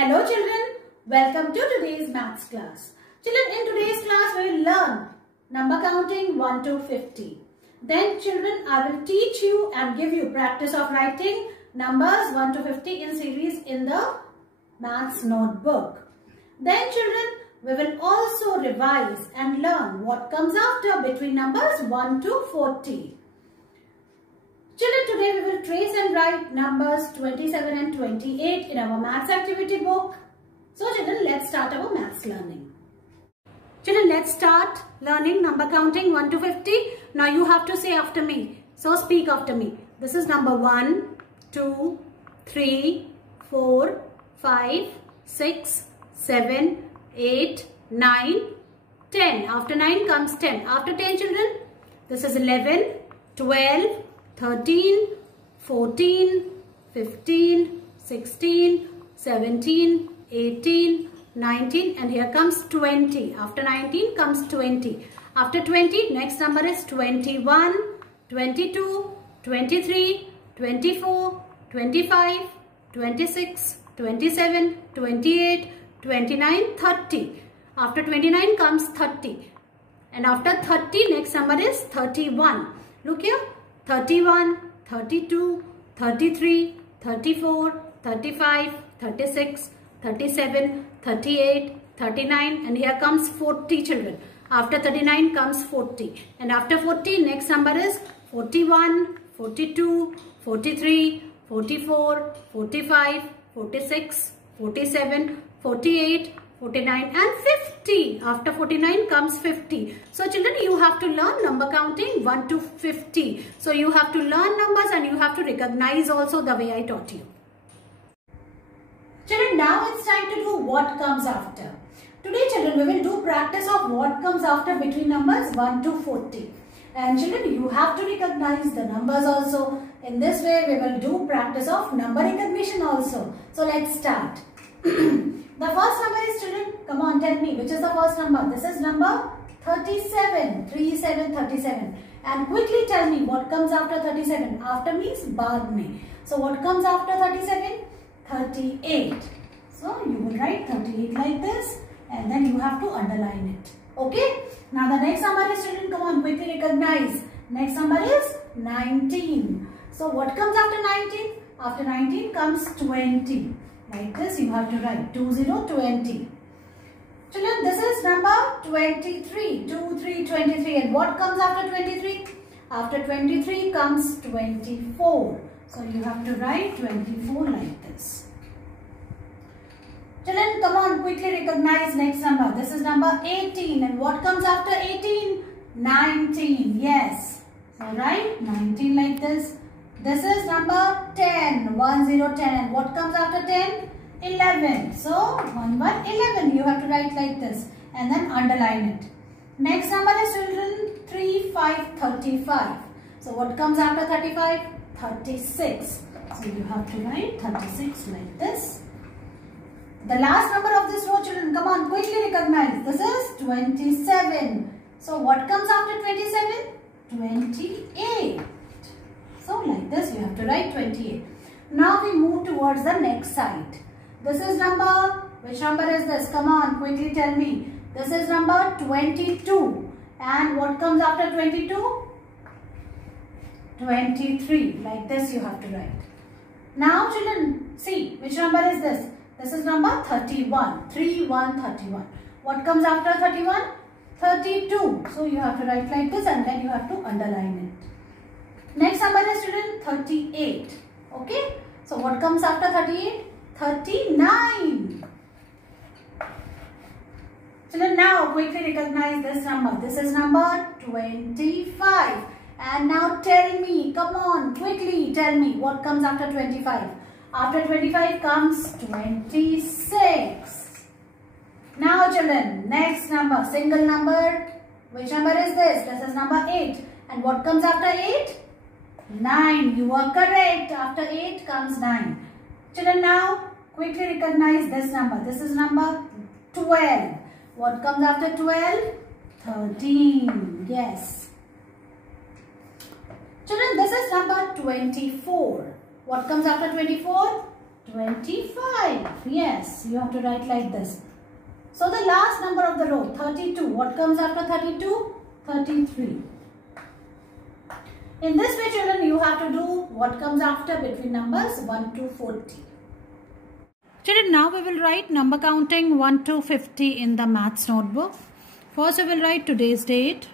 Hello children, welcome to today's maths class. Children, in today's class we will learn number counting 1 to 50. Then children, I will teach you and give you practice of writing numbers 1 to 50 in series in the maths notebook. Then children, we will also revise and learn what comes after between numbers 1 to 40. Children, today we will trace and write numbers 27 and 28 in our maths activity book. So children, let's start our maths learning. Children, let's start learning number counting 1 to 50. Now you have to say after me. So speak after me. This is number 1, 2, 3, 4, 5, 6, 7, 8, 9, 10. After 9 comes 10. After 10 children, this is 11, 12, 13, 14, 15, 16, 17, 18, 19 and here comes 20. After 19 comes 20. After 20, next number is 21, 22, 23, 24, 25, 26, 27, 28, 29, 30. After 29 comes 30. And after 30, next number is 31. Look here. 31, 32, 33, 34, 35, 36, 37, 38, 39 and here comes 40 children. After 39 comes 40 and after 40 next number is 41, 42, 43, 44, 45, 46, 47, 48, 49 and 50. After 49 comes 50. So children, you have to learn number counting 1 to 50. So you have to learn numbers and you have to recognize also the way I taught you. Children, now it's time to do what comes after. Today children, we will do practice of what comes after between numbers 1 to 40. And children, you have to recognize the numbers also. In this way, we will do practice of number recognition also. So let's start. The first number is children, come on tell me which is the first number. This is number 37, 37, 37 and quickly tell me what comes after 37. After means baad mein. So what comes after 37? 38. So you will write 38 like this and then you have to underline it. Okay. Now the next number is children, come on quickly recognize. Next number is 19. So what comes after 19? After 19 comes 20. Like this you have to write 20, 20. Children, this is number 23, 2, 3, 23 and what comes after 23? After 23 comes 24. So you have to write 24 like this. Children, come on quickly recognize next number. This is number 18 and what comes after 18? 19. Yes. So write 19 like this. This is number 10, 1, 0, 10 and what comes after 10? 11. So 1, 1, 11 you have to write like this and then underline it. Next number is children 3, 5, 35. So what comes after 35? 36. So you have to write 36 like this. The last number of this row children, come on quickly recognize. This is 27. So what comes after 27? 28. So like this you have to write 28. Now we move towards the next side. This is number, which number is this? Come on quickly tell me. This is number 22. And what comes after 22? 23. Like this you have to write. Now children, see which number is this? This is number 31. 3, 1, 31. What comes after 31? 32. So you have to write like this and then you have to underline it. Next number is children 38. Okay. So what comes after 38? 39. Children, now quickly recognize this number. This is number 25. And now tell me, come on, quickly tell me what comes after 25. After 25 comes 26. Now children, next number, single number. Which number is this? This is number 8. And what comes after 8? 9. You are correct. After 8 comes 9. Children, now quickly recognize this number. This is number 12. What comes after 12? 13. Yes. Children, this is number 24. What comes after 24? 25. Yes, you have to write like this. So the last number of the row, 32. What comes after 32? 33. In this way, children, you have to do what comes after between numbers 1 to 40. Children, now we will write number counting 1 to 50 in the maths notebook. First, we will write today's date.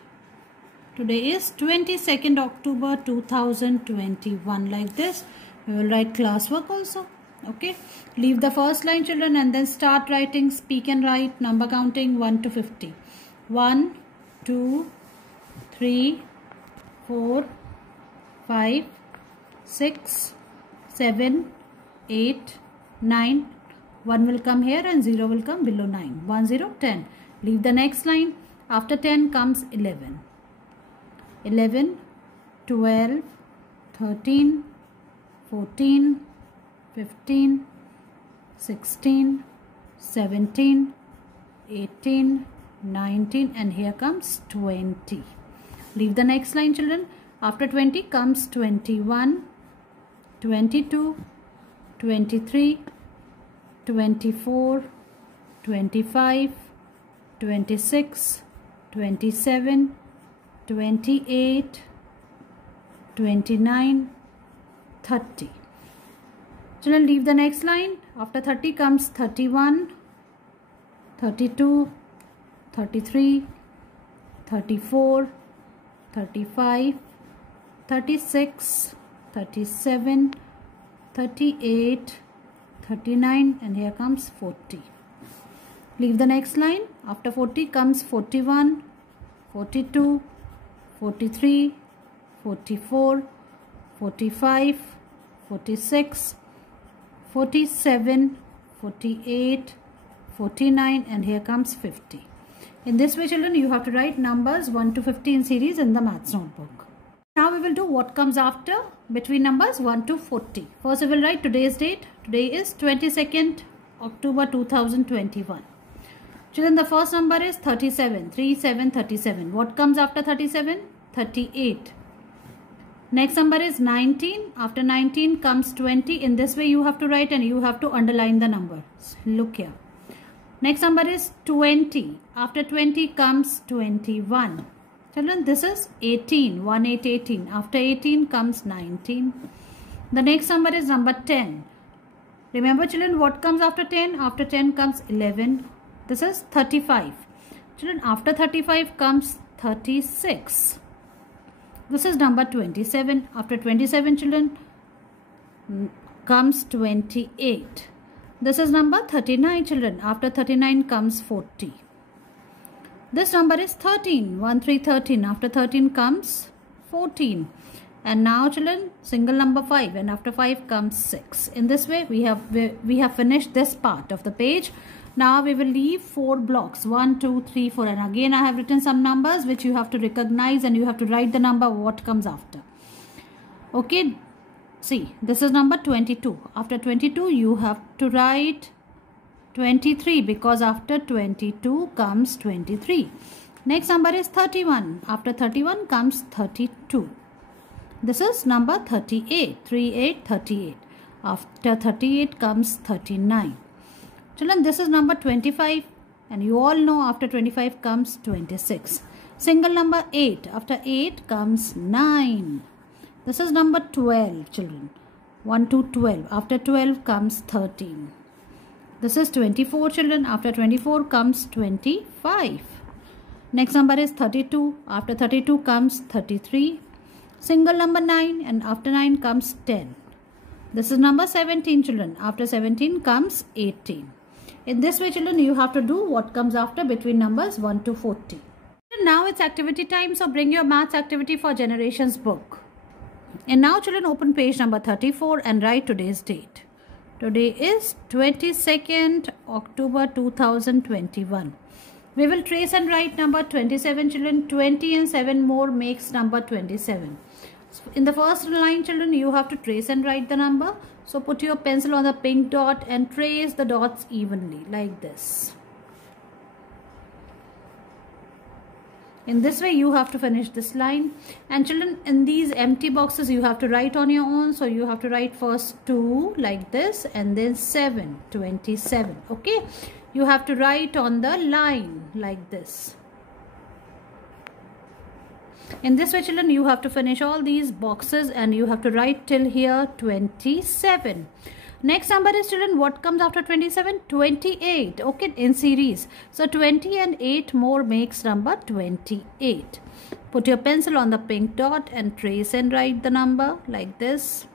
Today is 22nd October 2021. Like this. We will write classwork also. Okay. Leave the first line, children, and then start writing speak and write number counting 1 to 50. 1, 2, 3, 4, 5, 6, 7, 8, 9. 1 will come here and 0 will come below 9. 1, 0, 10. Leave the next line. After 10 comes 11. 11, 12, 13, 14, 15, 16, 17, 18, 19, and here comes 20. Leave the next line, children. After 20 comes 21, 22, 23, 24, 25, 26, 27, 28, 29, 30. Children, leave the next line. After 30 comes 31, 32, 33, 34, 35, 36, 37, 38, 39, and here comes 40. Leave the next line. After 40 comes 41, 42, 43, 44, 45, 46, 47, 48, 49, and here comes 50. In this way, children, you have to write numbers 1 to 50 in series in the maths notebook. Now we will do what comes after between numbers 1 to 40. First we will write today's date. Today is 22nd October 2021. Children, the first number is 37. 37, 37. What comes after 37? 38. Next number is 19. After 19 comes 20. In this way you have to write and you have to underline the numbers. Look here. Next number is 20. After 20 comes 21. Children, this is 18. 1, 8, 18. After 18 comes 19. The next number is number 10. Remember, children, what comes after 10? After 10 comes 11. This is 35. Children, after 35 comes 36. This is number 27. After 27, children, comes 28. This is number 39, children. After 39 comes 40. This number is 13. 1, 3, 13. After 13 comes 14. And now, children, single number 5. And after 5 comes 6. In this way, we have finished this part of the page. Now we will leave 4 blocks. 1, 2, 3, 4. And again, I have written some numbers which you have to recognize and you have to write the number what comes after. Okay. See, this is number 22. After 22, you have to write 23 because after 22 comes 23. Next number is 31. After 31 comes 32. This is number 38. 38, 38. After 38 comes 39. Children, this is number 25 and you all know after 25 comes 26. Single number 8. After 8 comes 9. This is number 12, children. 1 to 12. After 12 comes 13. This is 24, children. After 24 comes 25. Next number is 32. After 32 comes 33. Single number 9 and after 9 comes 10. This is number 17, children. After 17 comes 18. In this way, children, you have to do what comes after between numbers 1 to 40. Now it's activity time, so bring your maths activity for generations book. And now, children, open page number 34 and write today's date. Today is 22nd October 2021. We will trace and write number 27, children. 20 and 7 more makes number 27. In the first line, children, you have to trace and write the number. So put your pencil on the pink dot and trace the dots evenly like this. In this way you have to finish this line. And children, in these empty boxes you have to write on your own. So you have to write first 2 like this, and then 7, 27. Okay, you have to write on the line like this. In this way children, you have to finish all these boxes and you have to write till here 27. Next number is, children, what comes after 27? 28. Okay, in series. So 20 and 8 more makes number 28. Put your pencil on the pink dot and trace and write the number like this.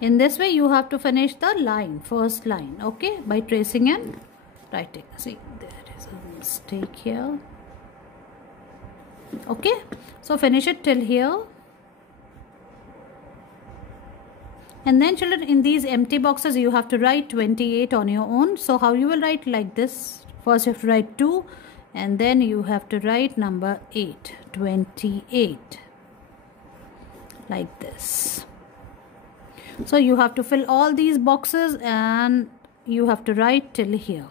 In this way you have to finish the line, first line, okay, by tracing and writing. See, there is a mistake here. Okay, so finish it till here. And then children, in these empty boxes you have to write 28 on your own. So how you will write? Like this. First you have to write 2 and then you have to write number 8, 28, like this. So you have to fill all these boxes and you have to write till here.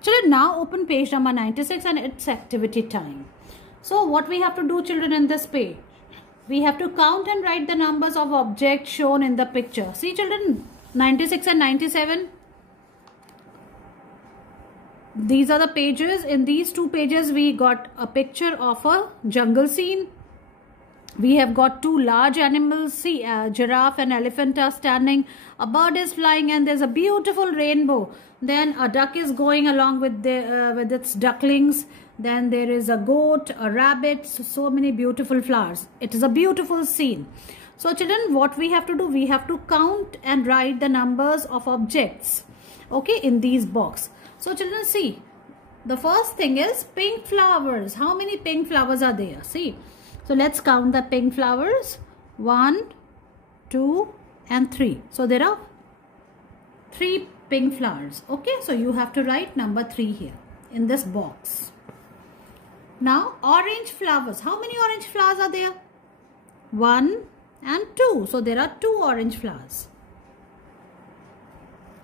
Children, now open page number 96 and it's activity time. So what we have to do, children, in this page? We have to count and write the numbers of objects shown in the picture. See children, 96 and 97. These are the pages. In these two pages we got a picture of a jungle scene. We have got two large animals. See, a giraffe and elephant are standing. A bird is flying and there's a beautiful rainbow. Then a duck is going along with its ducklings. Then there is a goat, a rabbit, so many beautiful flowers. It is a beautiful scene. So children, what we have to do? We have to count and write the numbers of objects, okay, in these boxes. So children, see, the first thing is pink flowers. How many pink flowers are there? See. So let's count the pink flowers. 1, 2 and 3. So there are 3 pink flowers. Okay, so you have to write number 3 here in this box. Now orange flowers. How many orange flowers are there? 1 and 2. So there are 2 orange flowers.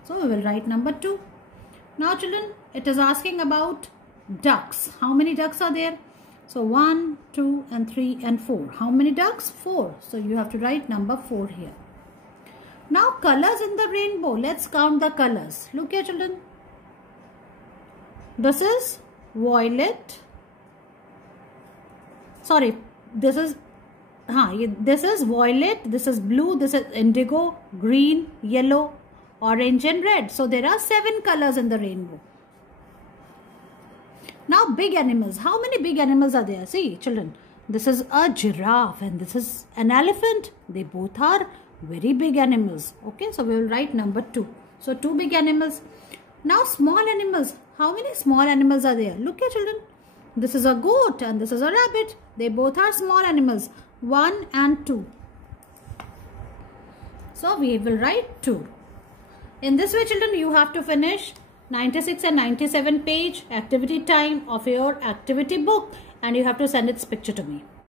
So we will write number 2. Now children, it is asking about ducks. How many ducks are there? So 1, 2 and 3 and 4. How many ducks? 4. So you have to write number 4 here. Now colors in the rainbow. Let's count the colors. Look here children. This is violet. Sorry, this is violet, this is blue, this is indigo, green, yellow, orange and red. So there are 7 colors in the rainbow. Now big animals. How many big animals are there? See children, this is a giraffe and this is an elephant. They both are very big animals. Okay, so we will write number 2. So 2 big animals. Now small animals. How many small animals are there? Look here children. This is a goat and this is a rabbit. They both are small animals. 1 and 2. So we will write 2. In this way children, you have to finish 96 and 97 page activity time of your activity book and you have to send its picture to me.